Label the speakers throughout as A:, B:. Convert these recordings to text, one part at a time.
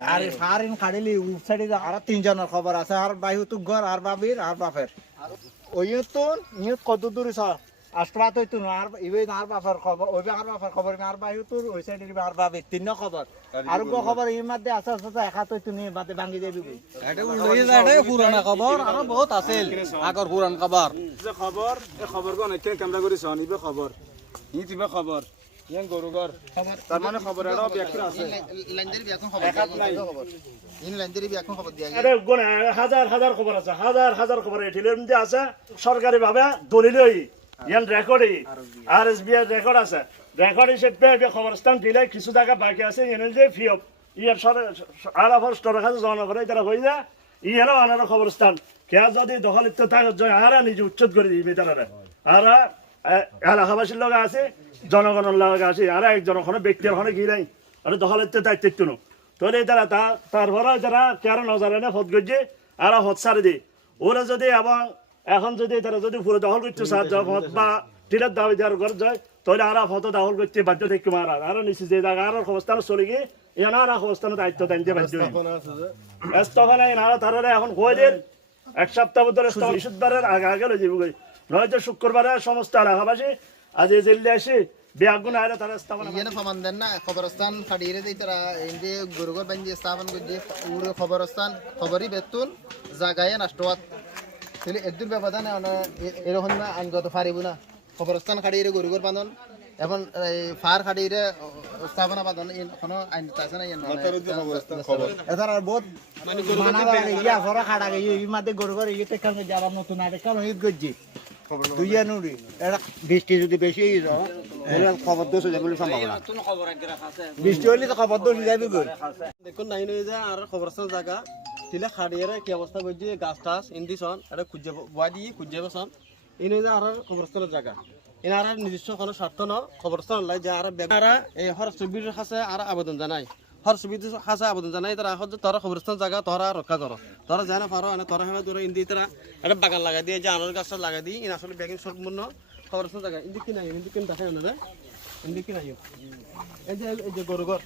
A: আর ফারিন কাড়িলি উপ সাইডে আর তিনজনের খবর আছে। আর বাইহু তো ঘর আর বাবির আর বাপের। ওই তো ইয়ে কত দূর ছ আষ্টরা তো তুন আর ইবে আর বাপের খবর ওই আর বাপের খবর আর বাইহু তোর ওই সাইডে আর বাবির তিন খবর। আর গো খবর এই মধ্যে আছে আছে একা তো তুমি বাদে ভাঙি যাবি কই
B: এটা উল্লেখ যায় পুরানা খবর আৰু বহুত আছিল আগৰ পুৰাণ খবৰ
C: যে খবৰ। এই খবৰ গো অনেক ক্যামেৰা কৰে সন ইবে খবৰ। ই তিবে খবৰ। ইয়ান গরু ঘর তার মানে খবর আছে। একাত নাই।
D: হাজার হাজার খবর আছে হাজার হাজার খবর এটিলের মধ্যে আছে। সরকারি ভাবে দলিলই ইয়ান রেকর্ডই আর এস বি এর রেকর্ড আছে। রেকর্ড হিসেবে খবরস্থান দিলে কিছু টাকা বাকি আছে ইয়ানের যে ফি ইয়ার সর আলাফর স্টোরের কাছে জমা করে তারা হয়ে যায়। ইয়ানও আনার খবরস্থান কে যদি দখলিত থাকে জয় নিজে উচ্ছেদ করে দিবে তারা আর এলাকাবাসীর লগে আছে। জনগণের লগে আছে আর একজন ওখানে ব্যক্তির ওখানে গিয়ে নাই। আর দখলিত দায়িত্ব নো তাহলে তারা তা তারপরে যারা কেন নজরে না হত গজ্জে আর হত সারি দিয়ে ওরা যদি এবং এখন যদি তারা যদি পুরো দখল করতে সাহায্য হত বা টিলের দাবি দেওয়ার ঘর যায় তাহলে আর হত দখল করতে বাধ্য থেকে মারা। আর নিচে যে জায়গা আর অবস্থান চলে গিয়ে আর অবস্থানের দায়িত্ব দায়িত্ব বাধ্য তখন এনারা তারা এখন কয়ে দিন? এক সপ্তাহ ধরে বৃহস্পতিবারের আগে আগে লই যাব নয়তো শুক্রবারে সমস্ত এলাকাবাসী আজ এই জেলে আসি বেআগুন আয়রা তারা স্থাপনা
E: ইয়েনে ফমান দেন না খবরস্থান ফাড়িয়ে দেই তারা ইন্দি গুরুগর বাঞ্জি স্থাপন করছে উড়ে খবরস্থান খবরই বেতুন জাগায় নষ্টওয়াত তাহলে এদুর ব্যবধানে এরকম না আইনগত ফারিব না। খবরস্থান খাড়িয়ে গুরুগর বাঁধন এখন এই ফার খাড়িয়ে স্থাপনা বাঁধন কোনো আইন আছে না
A: এদার আর বহুত মানা ইয়া ঘর খাড়া গই এই মাদে গরু গরু ইয়ে কারণে যারা নতুন আরে কারণ ঈদ গজ্জি। দুইয়া নুরি এটা বৃষ্টি যদি বেশি হয়ে যায় তাহলে খবর দোষ হয়ে যাবে সম্ভাবনা। বৃষ্টি হলে তো খবর দোষ হয়ে যাবে
B: দেখুন নাই নই যে আর খবরস্থান জায়গা। তিলে খাড়িয়ে কি অৱস্থা করছে গাছ টাছ ইন্দি সন এটা খুঁজে বুয়া দিয়ে খুঁজে সন এই নই যে আর খবরস্থানের জায়গা। এনে আর নিজস্ব কোনো স্বার্থ ন খবরস্থান লাই যে আর আর এই হর ছবির কাছে আর আবেদন জানাই হর ছবির কাছে আবেদন জানাই তারা। যে তোরা খবরস্থান জায়গা তোরা রক্ষা করো। তোরা জানা পারো, এনে তোরা হেবা তোরা ইন্দি তারা একটা বাগান লাগাই দিয়ে, যে আনার গাছটা লাগাই দিই ইন আসলে ব্যাগিং সম্পূর্ণ খবরস্থান জায়গা ইন্দি কিনা ইন্দি কিনা দেখাই না ইন্দি কিনা এই যে এই যে গরুঘর।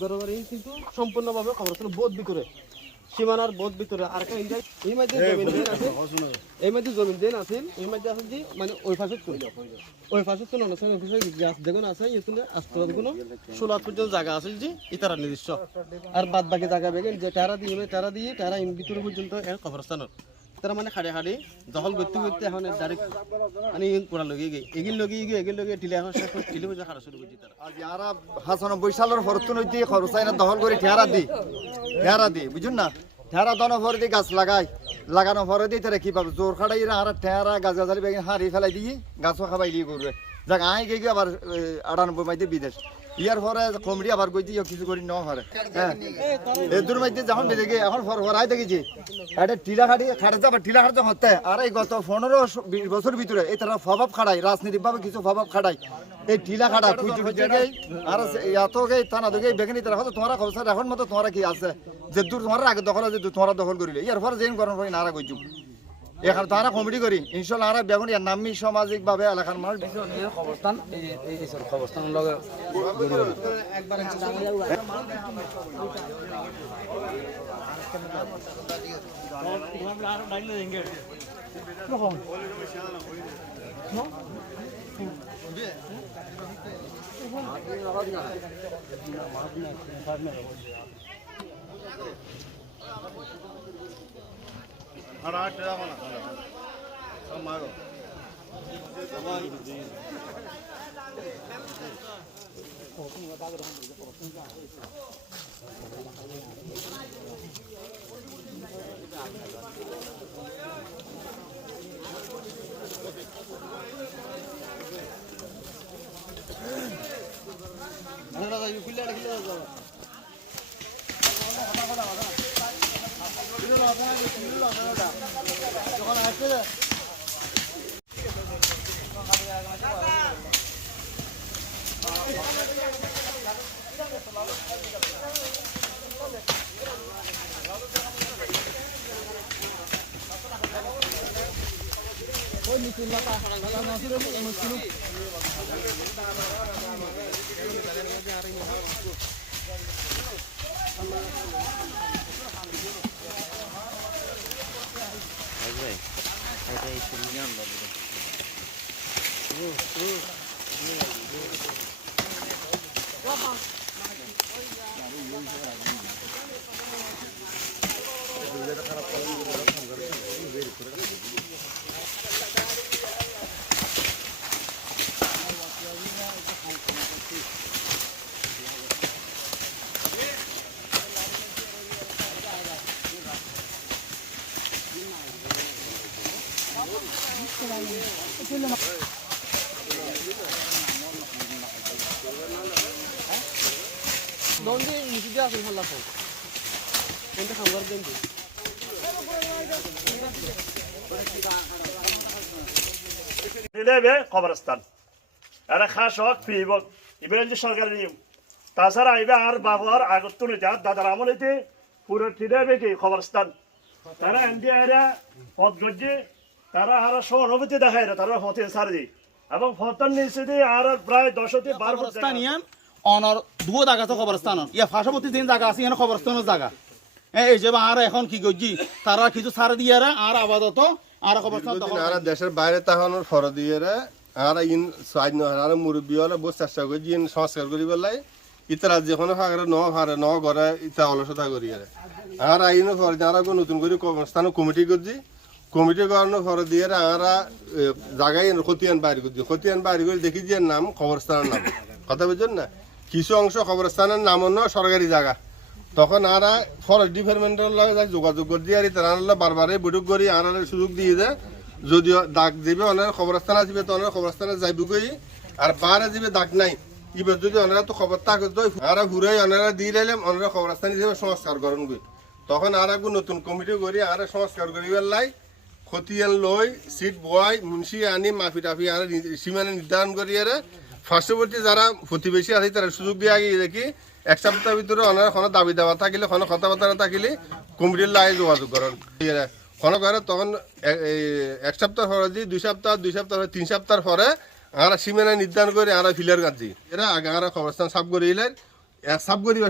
B: গরুঘর কিন্তু সম্পূর্ণভাবে খবরস্থান বোধ ভিতরে। সীমানার বোধ ভিতরে আর ইন্ডিয়া এই মধ্যে জমিন দেন আছে। এই মধ্যে জমিন দেন আছে। এই মধ্যে আছে যে মানে ওই পাশে তুই ওই পাশে তুই না ওই পাশে গাছ দেখুন আছে এখানে আস্তে কোনো সোলার পর্যন্ত জায়গা আছে যে ইতারা নির্দিষ্ট আর বাদ বাকি জায়গা বেগেন যে টারা দিয়ে টারা দিয়ে টারা ইন ভিতরে পর্যন্ত এর খবরস্থানের তারা মানে খাড়ে খাড়ে দখল করতে করতে এখন ডাইরেক্ট মানে ইন পুরা লগে গিয়ে এগিল লগে গিয়ে এগিল লগে টিলে এখন শেষ করে টিলে পর্যন্ত খাড়া শুরু করছি তারা
F: আজ ইয়ারা হাসানব্বই সালের হরতুন হইতে খরচাইনা দখল করে ঠেরা দি ঠেরা দি বুঝুন না? ঠেরা দন ভরে দিয়ে গাছ লাগাই লাগানো ভরে দিয়ে তারা কি পাবে? জোর খাড়াই আর ঠেরা গাছ গাছালি বেগে হারি ফেলাই দিয়ে গাছও খাবাই দিয়ে করবে যাক আই গিয়ে আবার আটানব্বই মাইতে বিদেশ। ইয়ার কমড়ি আবার দিয়ে কিছু করি হ্যাঁ। এদুর মাইতে যখন বেঁধে গিয়ে, এখন ফর ফরাই টিলা টিলা আর এই গত পনেরো বছর ভিতরে এই তারা প্রভাব খাড়াই রাজনীতিকভাবে কিছু প্রভাব খাড়াই এই টিলা খাড়া খুঁজে খুঁজে গেই, আর এত গেই থানা গেই, বেগনি তারা হয়তো খবর এখন মতো তোমার কি আছে? যে দূর তোমার আগে দখল আছে তোমার দখল করিলে। ইয়ার পরে যেন করার পরে নারা কইছু এখানে তারা কমিটি করি। ইনশাল্লাহ আর বেগুন এর নামি সামাজিকভাবে এলাকার মানুষ
B: অবস্থান অবস্থান 하나 아트 하거나 ওই নিচের লাতা নাসির মুশকিল আমরা
D: เล
G: ยไปได้ชิ้นย่ำเราไปดู
B: দন্ডি নিচে
D: কবরস্থান। এটা খাস হোক পিব ইবেন যে সরকারি নিয়ম তাছাড়া ইবে আর বাবার আগত নিতে দাদার আমলিতে পুরো টিদেবে কি কবরস্থান। তারা এমডি আইরা পদ গজ্জে তারা আর সহানুভূতি দেখায় না তারা হতে সার দি এবং ফতন নিচে দিয়ে আর প্রায় বারো ফুট জায়গা
H: কবরস্থান অনর দুও জায়গা আছে কবরস্থান ইয়া ফাঁসাবতী দিন জায়গা আছে এখানে কবরস্থানের জায়গা। এই এই যে আর এখন কি করছি তারা কিছু সার দিয়ে আর আপাতত আর কবরস্থান
I: দেশের বাইরে তাহলে ফর দিয়ে আর ইন সাইড নয় আর মুরব্বী হলে বহু চেষ্টা করি ইন সংস্কার করি পেলাই ইতারা যেখানে ফাঁকরে ন হারে ন ঘরে ইতা অলসতা করি আর আর আইন ফর দিয়ে আর নতুন করে কবরস্থান কমিটি করছি কমিটি করানোর ফর দিয়ে আর জায়গায় খতিয়ান বাইর করছি খতিয়ান বাইর করে দেখি যে নাম কবরস্থানের নাম। কথা বুঝছেন না? কিছু অংশ কবরস্থানের নাম অন্য সরকারি জায়গা। তখন আর ফরেস্ট ডিপার্টমেন্টের লগে যোগাযোগ করছি আর তারা বারবারে বৈঠক করি আর সুযোগ দিয়ে দেয় যদিও দাগ দিবে অনেক খবরস্থান আসবে তো অনেক খবরস্থানে যাইব কই, আর বারে যাবে দাগ নাই। এবার যদি অনেরা তো খবর থাকে তো আর ঘুরে অনেরা দিয়ে লাইলাম, অনেরা খবরস্থান হিসেবে সংস্কার করেন গই তখন আর নতুন কমিটি করি, আর সংস্কার করিবার লাই খতিয়ান লই সিট বয়, মুন্সি আনি, মাফি টাফি আর সীমানা নির্ধারণ করি আর পার্শ্ববর্তী যারা প্রতিবেশী আছে, তারা সুযোগ দিয়ে আগে দেখি, এক সপ্তাহের ভিতরে অনেক কোনো দাবি দেওয়া থাকিলে, কোনো কথাবার্তা থাকিলে কমিটির লাই যোগাযোগ করেন। কোনো করে তখন এক সপ্তাহ পরে দি, দুই সপ্তাহ দুই সপ্তাহ তিন সপ্তাহ পরে আমরা সীমানা নির্ধারণ করে আমরা ফিলার কাটছি এরা আগে আমরা খবরস্থান সাফ করে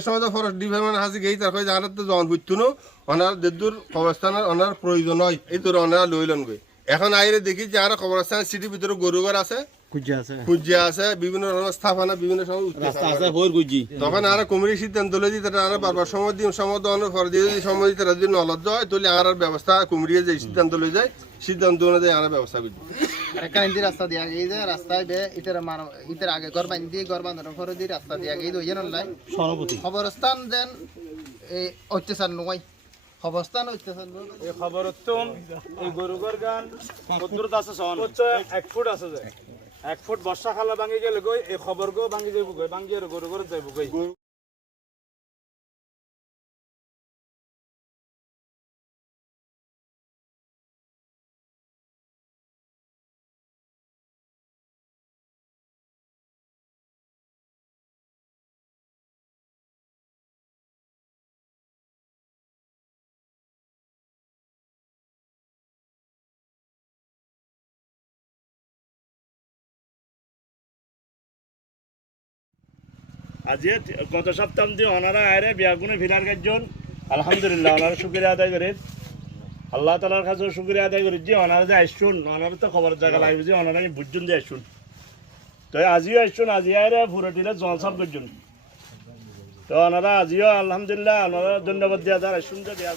I: সময় তো ফরেস্ট ডিপার্টমেন্ট আছে গেই, তার কই জানার তো জন না ওনার দেদুর কবরস্থানের ওনার প্রয়োজন হয়, এই তোর ওনারা লইলেন গই এখন আইরে দেখি যে আর কবরস্থান সিটির ভিতরে গরু ঘর আছে
H: খুঁজে আছে।
I: বিভিন্ন ধরনের স্থাপনা বিভিন্ন সময়
H: রাস্তা আছে হইর গুজি
I: তখন আর কমিটি সিদ্ধান্ত লই তারা আর বারবার সময় দিন সময় দেওয়ানোর পর দিয়ে যদি সময় দিতে যদি নলজ্জ হয় তাহলে আর আর ব্যবস্থা কমিটি যে সিদ্ধান্ত লই যায় সিদ্ধান্ত অনুযায়ী আর ব্যবস্থা করছি।
E: একটা রাস্তা দিয়া গই যে রাস্তায় বে ইতার মানব ইতার আগে ঘর বান্ধি দিয়ে ঘর বাঁধানোর পরে দিয়ে রাস্তা দিয়া গই দইয়েন লাই।
H: সভাপতি।
E: খবরস্থান যেন এই অত্যাচার নয়। খবরস্থান অত্যাচার
C: এই খবর উত্তম এই গরুগর গান কদ্দুর আছে সন এক ফুট আছে যে। এক ফুট বর্ষাকালে ভাঙি গেলে গই এই খবর গো ভাঙি যাইব গই ভাঙি গরু গরু যাইব গই
D: আজকে গত সপ্তাহ দিয়ে ওনারা আয়রে বিয়াগুনে ফিরার কার্জন আলহামদুলিল্লাহ ওনারা শুক্রিয়া আদায় করে। আল্লাহ তালার কাছে শুক্রিয়া আদায় করি যে ওনারা যে আসছুন ওনারা তো খবর জায়গা লাগবে যে ওনারা আমি বুঝছেন যে আসছুন তো আজিও আসছুন আজি আয়রে পুরোটিলে জলসাপ করছেন তো ওনারা আজিও আলহামদুলিল্লাহ ওনারা ধন্যবাদ দিয়া তার আসছুন যে দিয়া